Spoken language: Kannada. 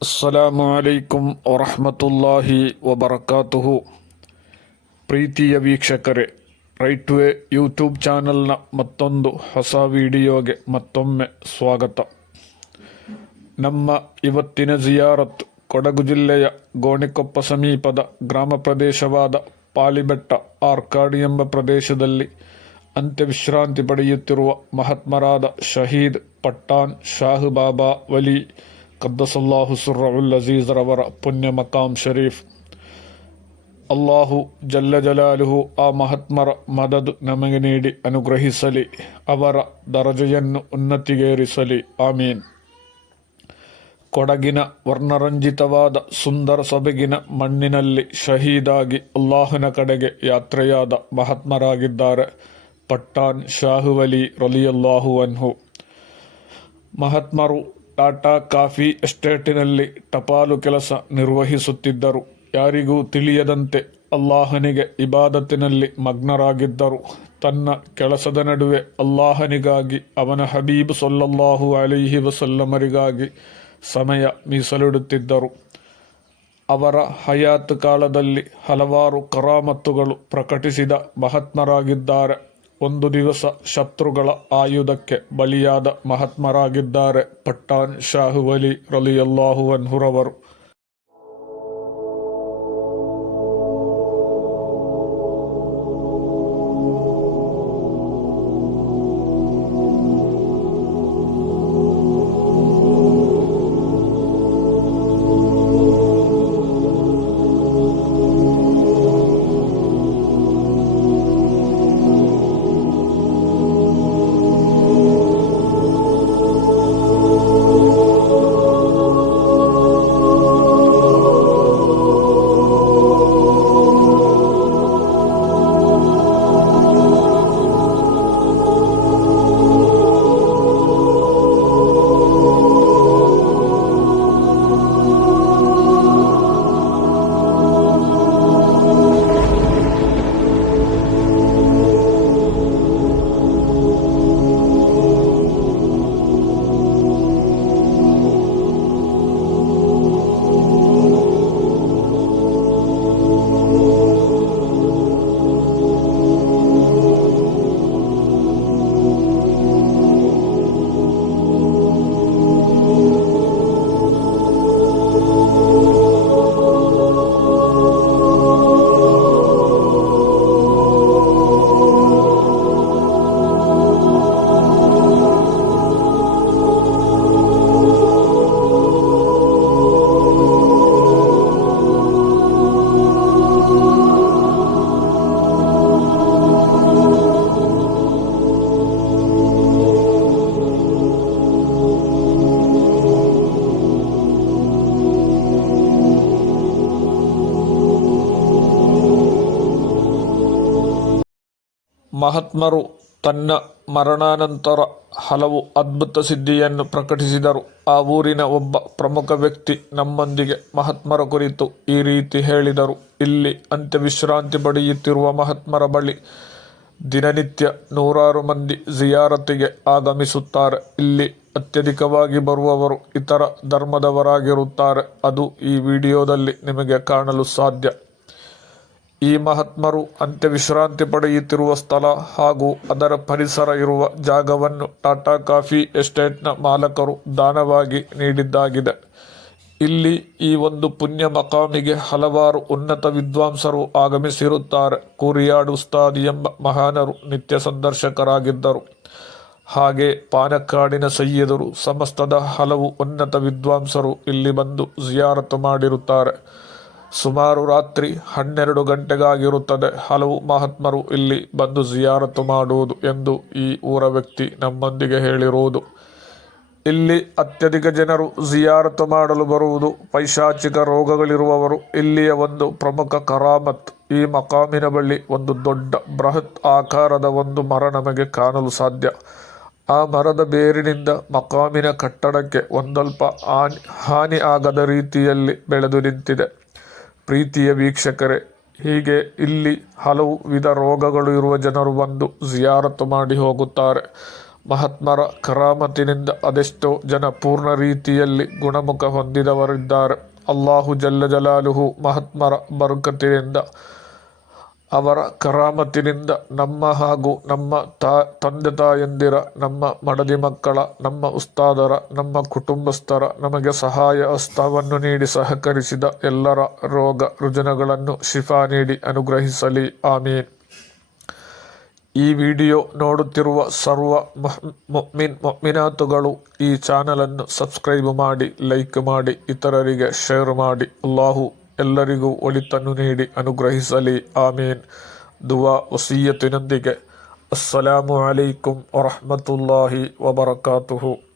ಅಸ್ಸಲಾಮು ಅಲೈಕುಂ ವರಹಮತುಲ್ಲಾಹಿ ವಬರಕಾತುಹು ಪ್ರೀತಿಯ ವೀಕ್ಷಕರೇ, ರೈಟ್ ವೇ ಯೂಟ್ಯೂಬ್ ಚಾನಲ್ನ ಮತ್ತೊಂದು ಹೊಸ ವಿಡಿಯೋಗೆ ಮತ್ತೊಮ್ಮೆ ಸ್ವಾಗತ. ನಮ್ಮ ಇವತ್ತಿನ ಜಿಯಾರತ್ ಕೊಡಗು ಜಿಲ್ಲೆಯ ಗೋಣಿಕೊಪ್ಪ ಸಮೀಪದ ಗ್ರಾಮ ಪ್ರದೇಶವಾದ ಪಾಲಿಬೆಟ್ಟ ಆರ್ಕಾಡಿ ಎಂಬ ಪ್ರದೇಶದಲ್ಲಿ ಅಂತ್ಯವಿಶ್ರಾಂತಿ ಪಡೆಯುತ್ತಿರುವ ಮಹಾತ್ಮರಾದ ಶಹೀದ್ ಪಟ್ಟಾನ್ ಶಾಹ್ ಬಾಬಾ ವಲಿ ಸುರ್ರವುಲ್ ಅಜೀಜ್ರವರ ಪುಣ್ಯ ಮಕಾಂ ಶರೀಫ್ ಅಲ್ಲಾಹು ಜಲ್ಲ ಜಲಾಲುಹು ಆ ಮಹಾತ್ಮರ ಮದದು ನಮಗೆ ನೀಡಿ ಅನುಗ್ರಹಿಸಲಿ ಅವರ ದರಜೆಯನ್ನು ಉನ್ನತಿಗೇರಿಸಲಿ ಆಮೀನ್ ಕೊಡಗಿನ ವರ್ಣರಂಜಿತವಾದ ಸುಂದರ ಸೊಬಗಿನ ಮಣ್ಣಿನಲ್ಲಿ ಶಹೀದಾಗಿ ಅಲ್ಲಾಹನ ಕಡೆಗೆ ಯಾತ್ರೆಯಾದ ಮಹಾತ್ಮರಾಗಿದ್ದಾರೆ ಪಟ್ಟಾನ್ ಶಾಹುವಲಿ ರಲಿಯಲ್ಲಾಹು ಅನ್ಹು ಮಹಾತ್ಮರು ಟಾಟಾ ಕಾಫಿ ಎಸ್ಟೇಟಿನಲ್ಲಿ ಟಪಾಲು ಕೆಲಸ ನಿರ್ವಹಿಸುತ್ತಿದ್ದರು. ಯಾರಿಗೂ ತಿಳಿಯದಂತೆ ಅಲ್ಲಾಹನಿಗೆ ಇಬಾದತ್ತಿನಲ್ಲಿ ಮಗ್ನರಾಗಿದ್ದರು. ತನ್ನ ಕೆಲಸದ ನಡುವೆ ಅಲ್ಲಾಹನಿಗಾಗಿ, ಅವನ ಹಬೀಬ್ ಸೊಲ್ಲಲ್ಲಾಹು ಅಲಿಹಿ ವಸಲ್ಲಮರಿಗಾಗಿ ಸಮಯ ಮೀಸಲಿಡುತ್ತಿದ್ದರು. ಅವರ ಹಯಾತ್ ಕಾಲದಲ್ಲಿ ಹಲವಾರು ಕರಾಮತ್ತುಗಳು ಪ್ರಕಟಿಸಿದ ಮಹಾತ್ಮರಾಗಿದ್ದಾರೆ. ಒಂದು ದಿವಸ ಶತ್ರುಗಳ ಆಯುಧಕ್ಕೆ ಬಲಿಯಾದ ಮಹಾತ್ಮರಾಗಿದ್ದಾರೆ. ಪಟ್ಟಾನ್ ಶಾಹು ವಲಿ ಮಹಾತ್ಮರು ತನ್ನ ಮರಣಾನಂತರ ಹಲವು ಅದ್ಭುತ ಸಿದ್ಧಿಯನ್ನು ಪ್ರಕಟಿಸಿದರು. ಆ ಊರಿನ ಒಬ್ಬ ಪ್ರಮುಖ ವ್ಯಕ್ತಿ ನಮ್ಮೊಂದಿಗೆ ಮಹಾತ್ಮರ ಕುರಿತು ಈ ರೀತಿ ಹೇಳಿದರು. ಇಲ್ಲಿ ಅಂತ್ಯವಿಶ್ರಾಂತಿ ಪಡೆಯುತ್ತಿರುವ ಮಹಾತ್ಮರ ಬಳಿ ದಿನನಿತ್ಯ ನೂರಾರು ಮಂದಿ ಜಿಯಾರತಿಗೆ ಆಗಮಿಸುತ್ತಾರೆ. ಇಲ್ಲಿ ಅತ್ಯಧಿಕವಾಗಿ ಬರುವವರು ಇತರ ಧರ್ಮದವರಾಗಿರುತ್ತಾರೆ. ಅದು ಈ ವಿಡಿಯೋದಲ್ಲಿ ನಿಮಗೆ ಕಾಣಲು ಸಾಧ್ಯ. ಈ ಮಹಾತ್ಮರು ಅಂತ್ಯವಿಶ್ರಾಂತಿ ಪಡೆಯುತ್ತಿರುವ ಸ್ಥಳ ಹಾಗೂ ಅದರ ಪರಿಸರ ಇರುವ ಜಾಗವನ್ನು ಟಾಟಾ ಕಾಫಿ ಎಸ್ಟೇಟ್ನ ಮಾಲಕರು ದಾನವಾಗಿ ನೀಡಿದ್ದಾಗಿದೆ. ಇಲ್ಲಿ ಈ ಒಂದು ಪುಣ್ಯ ಮಕಾಮಿಗೆ ಹಲವಾರು ಉನ್ನತ ವಿದ್ವಾಂಸರು ಆಗಮಿಸಿರುತ್ತಾರೆ. ಕುರಿಯಾಡು ಉಸ್ತಾದಿ ಎಂಬ ಮಹಾನರು ನಿತ್ಯ ಸಂದರ್ಶಕರಾಗಿದ್ದರು. ಹಾಗೆ ಪಾನಕ್ಕಾಡಿನ ಸೈಯದರು ಸಮಸ್ತದ ಹಲವು ಉನ್ನತ ವಿದ್ವಾಂಸರು ಇಲ್ಲಿ ಬಂದು ಜಿಯಾರತು ಮಾಡಿರುತ್ತಾರೆ. ಸುಮಾರು ರಾತ್ರಿ ಹನ್ನೆರಡು ಗಂಟೆಗಾಗಿರುತ್ತದೆ. ಹಲವು ಮಹಾತ್ಮರು ಇಲ್ಲಿ ಬಂದು ಜಿಯಾರತು ಮಾಡುವುದು ಎಂದು ಈ ಊರ ವ್ಯಕ್ತಿ ನಮ್ಮೊಂದಿಗೆ ಹೇಳಿರುವುದು. ಇಲ್ಲಿ ಅತ್ಯಧಿಕ ಜನರು ಜಿಯಾರತು ಮಾಡಲು ಬರುವುದು. ಪೈಶಾಚಿಕ ರೋಗಗಳಿರುವವರು ಇಲ್ಲಿಯ ಒಂದು ಪ್ರಮುಖ ಕರಾಮತ್. ಈ ಮಕಾಮಿನ ಬಳಿ ಒಂದು ದೊಡ್ಡ ಬೃಹತ್ ಆಕಾರದ ಒಂದು ಮರ ನಮಗೆ ಕಾಣಲು ಸಾಧ್ಯ. ಆ ಮರದ ಬೇರಿನಿಂದ ಮಕಾಮಿನ ಕಟ್ಟಡಕ್ಕೆ ಒಂದಲ್ಪ ಹಾನಿ ಹಾನಿ ಆಗದ ರೀತಿಯಲ್ಲಿ ಬೆಳೆದು ನಿಂತಿದೆ. ಪ್ರೀತಿಯ ವೀಕ್ಷಕರೇ, ಹೀಗೆ ಇಲ್ಲಿ ಹಲವು ವಿಧ ರೋಗಗಳು ಇರುವ ಜನರು ಬಂದು ಜಿಯಾರತು ಮಾಡಿ ಹೋಗುತ್ತಾರೆ. ಮಹಾತ್ಮರ ಕರಾಮತಿನಿಂದ ಅದೆಷ್ಟೋ ಜನ ಪೂರ್ಣ ರೀತಿಯಲ್ಲಿ ಗುಣಮುಖ ಹೊಂದಿದವರಿದ್ದಾರೆ. ಅಲ್ಲಾಹು ಜಲ್ಲ ಜಲಾಲುಹು ಮಹಾತ್ಮರ ಬರುಕತಿನಿಂದ ಅವರ ಕರಾಮತಿನಿಂದ ನಮ್ಮ ಹಾಗೂ ನಮ್ಮ ತಾ, ತಂದೆ ತಾಯಂದಿರ, ನಮ್ಮ ಮಡದಿ ಮಕ್ಕಳ, ನಮ್ಮ ಉಸ್ತಾದರ, ನಮ್ಮ ಕುಟುಂಬಸ್ಥರ ನಮಗೆ ಸಹಾಯ ಹಸ್ತವನ್ನು ನೀಡಿ ಸಹಕರಿಸಿದ ಎಲ್ಲರ ರೋಗ ರುಜಿನಗಳನ್ನು ಶಿಫಾ ನೀಡಿ ಅನುಗ್ರಹಿಸಲಿ. ಆಮೀನ್. ಈ ವಿಡಿಯೋ ನೋಡುತ್ತಿರುವ ಸರ್ವ ಮೊಮ್ಮಿನ್ ಮೊಮ್ಮಿನಾತುಗಳು ಈ ಚಾನಲನ್ನು ಸಬ್ಸ್ಕ್ರೈಬ್ ಮಾಡಿ, ಲೈಕ್ ಮಾಡಿ, ಇತರರಿಗೆ ಶೇರ್ ಮಾಡಿ. ಅಲ್ಲಾಹು ಎಲ್ಲರಿಗೂ ಒಳಿತನ್ನು ನೀಡಿ ಅನುಗ್ರಹಿಸಲಿ. ಆಮೀನ್. ದುವಾ ವಸೀಯತಿನೊಂದಿಗೆ ಅಸ್ಸಲಾಮು ಅಲೈಕುಂ ವರಹಮತುಲ್ಲಾಹಿ ವಬರಕಾತುಹು.